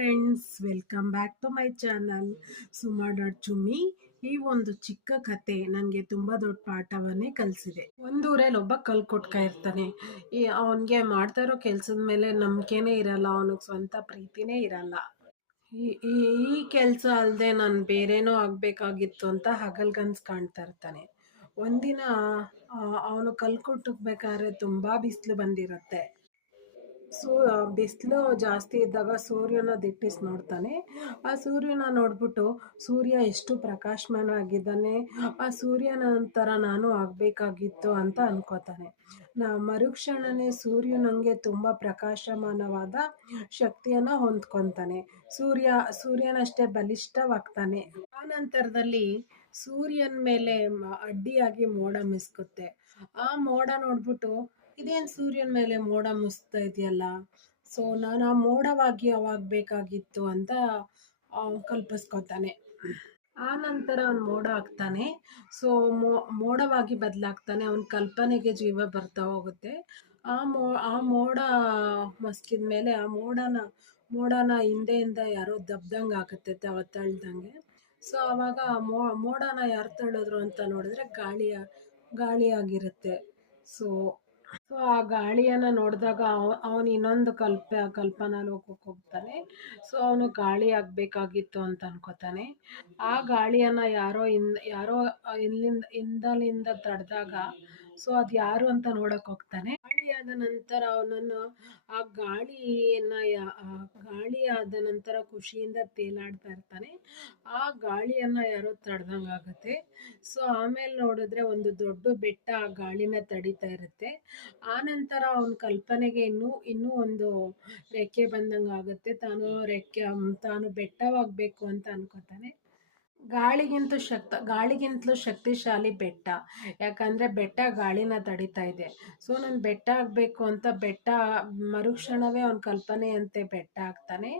Friends, welcome back to my channel Suma dot Chummi. ಈ ಒಂದು ಚಿಕ್ಕ ಕತೆ ನನಗೆ ತುಂಬಾ ದೊಡ್ಡ ಪಾಠವನ್ನೇ ಕಲಿಸಿದೆ. ಒಂದೂರಲ್ಲಿ ಒಬ್ಬ ಕಲ್ಕೊಟ್ಕ ಇರ್ತಾನೆ. ಅವನಿಗೆ ಮಾಡ್ತಾ ಇರೋ ಕೆಲಸದ ಮೇಲೆ ನಂಬಿಕೆನೇ ಇರಲ್ಲ, ಅವನಿಗೆ ಸ್ವಂತ ಪ್ರೀತಿನೇ ಇರಲ್ಲ. ಈ ಈ ಈ ಕೆಲಸ ಅಲ್ಲದೆ ನಾನು ಬೇರೇನೋ ಆಗಬೇಕಾಗಿತ್ತು ಅಂತ ಹಗಲ್ಗನ್ಸ್ ಕಾಣ್ತಾ ಇರ್ತಾನೆ. ಒಂದಿನ ಅವನು ಕಲ್ಕೊಟ್ಟಬೇಕಾದ್ರೆ ತುಂಬಾ ಬಿಸಿಲು ಬಂದಿರತ್ತೆ. ಬಿಸಿಲು ಜಾಸ್ತಿ ಇದ್ದಾಗ ಸೂರ್ಯನ ದಿಟ್ಟಿಸಿ ನೋಡ್ತಾನೆ. ಆ ಸೂರ್ಯನ ನೋಡ್ಬಿಟ್ಟು ಸೂರ್ಯ ಎಷ್ಟು ಪ್ರಕಾಶಮಾನವಾಗಿದ್ದಾನೆ, ಆ ಸೂರ್ಯನ ಥರ ನಾನು ಆಗಬೇಕಾಗಿತ್ತು ಅಂತ ಅನ್ಕೋತಾನೆ. ಮರುಕ್ಷಣನೇ ಸೂರ್ಯನಂಗೆ ತುಂಬ ಪ್ರಕಾಶಮಾನವಾದ ಶಕ್ತಿಯನ್ನು ಹೊಂದ್ಕೊತಾನೆ. ಸೂರ್ಯನಷ್ಟೇ ಬಲಿಷ್ಠವಾಗ್ತಾನೆ. ಆ ನಂತರದಲ್ಲಿ ಸೂರ್ಯನ ಮೇಲೆ ಅಡ್ಡಿಯಾಗಿ ಮೋಡ ಮಿಸ್ಕುತ್ತೆ. ಆ ಮೋಡ ನೋಡ್ಬಿಟ್ಟು ಇದೇನು ಸೂರ್ಯನ ಮೇಲೆ ಮೋಡ ಮುಸ್ತಾ ಇದೆಯಲ್ಲ, ಸೊ ನಾನು ಆ ಮೋಡವಾಗಿ ಅವಾಗಬೇಕಾಗಿತ್ತು ಅಂತ ಕಲ್ಪಿಸ್ಕೊತಾನೆ. ಆ ನಂತರ ಅವನು ಮೋಡ ಆಗ್ತಾನೆ. ಸೊ ಮೋಡವಾಗಿ ಬದಲಾಗ್ತಾನೆ. ಅವನ ಕಲ್ಪನೆಗೆ ಜೀವ ಬರ್ತಾ ಹೋಗುತ್ತೆ. ಆ ಮೋಡ ಮಸ್ಕಿದ ಮೇಲೆ ಆ ಮೋಡನ ಹಿಂದೆಯಿಂದ ಯಾರೋ ದಬ್ದಂಗೆ ಆಗುತ್ತೆ, ತಳ್ದಂಗೆ. ಸೊ ಆವಾಗ ಮೋಡನ ಯಾರು ತಳ್ಳಿದ್ರು ಅಂತ ನೋಡಿದ್ರೆ ಗಾಳಿಯಾಗಿರುತ್ತೆ. ಸೊ ಆ ಗಾಳಿಯನ್ನ ನೋಡಿದಾಗ ಅವನು ಇನ್ನೊಂದು ಕಲ್ಪನಾ ಲೋಕಕ್ಕೆ ಹೋಗ್ತಾನೆ. ಸೊ ಅವನು ಗಾಳಿ ಆಗ್ಬೇಕಾಗಿತ್ತು ಅಂತ ಅನ್ಕೋತಾನೆ. ಆ ಗಾಳಿಯನ್ನ ಯಾರೋ ಹಿಂದಲಿಂದ ತಡೆದಾಗ, ಸೊ ಅದು ಯಾರು ಅಂತ ನೋಡಕ್ ಹೋಗ್ತಾನೆ. ಗಾಳಿಯಾದ ನಂತರ ಅವನನ್ನು ಗಾಳಿಯಾದ ನಂತರ ಖುಷಿಯಿಂದ ತೇಲಾಡ್ತಾ ಇರ್ತಾನೆ. ಆ ಗಾಳಿಯನ್ನ ಯಾರೋ ತಡೆದಂಗಾಗತ್ತೆ. ಸೊ ಆಮೇಲೆ ನೋಡಿದ್ರೆ ಒಂದು ದೊಡ್ಡ ಬೆಟ್ಟ ಆ ಗಾಳಿನ ತಡಿತಾ ಇರುತ್ತೆ. ಆ ನಂತರ ಅವನ ಕಲ್ಪನೆಗೆ ಇನ್ನೂ ಒಂದು ರೆಕ್ಕೆ ಬಂದಂಗಾಗುತ್ತೆ. ತಾನು ಬೆಟ್ಟವಾಗಬೇಕು ಅಂತ ಅನ್ಕೋತಾನೆ. ಗಾಳಿಗಿಂತಲೂ ಶಕ್ತಿಶಾಲಿ ಬೆಟ್ಟ. ಯಾಕಂದ್ರೆ ಬೆಟ್ಟ ಗಾಳಿನ ತಡಿತಾ ಇದೆ. ಸೊ ನಾನು ಬೆಟ್ಟ ಆಗಬೇಕು ಅಂತ ಮರುಕ್ಷಣವೇ ಅವನ ಕಲ್ಪನೆಯಂತೆ ಬೆಟ್ಟ ಆಗ್ತಾನೆ.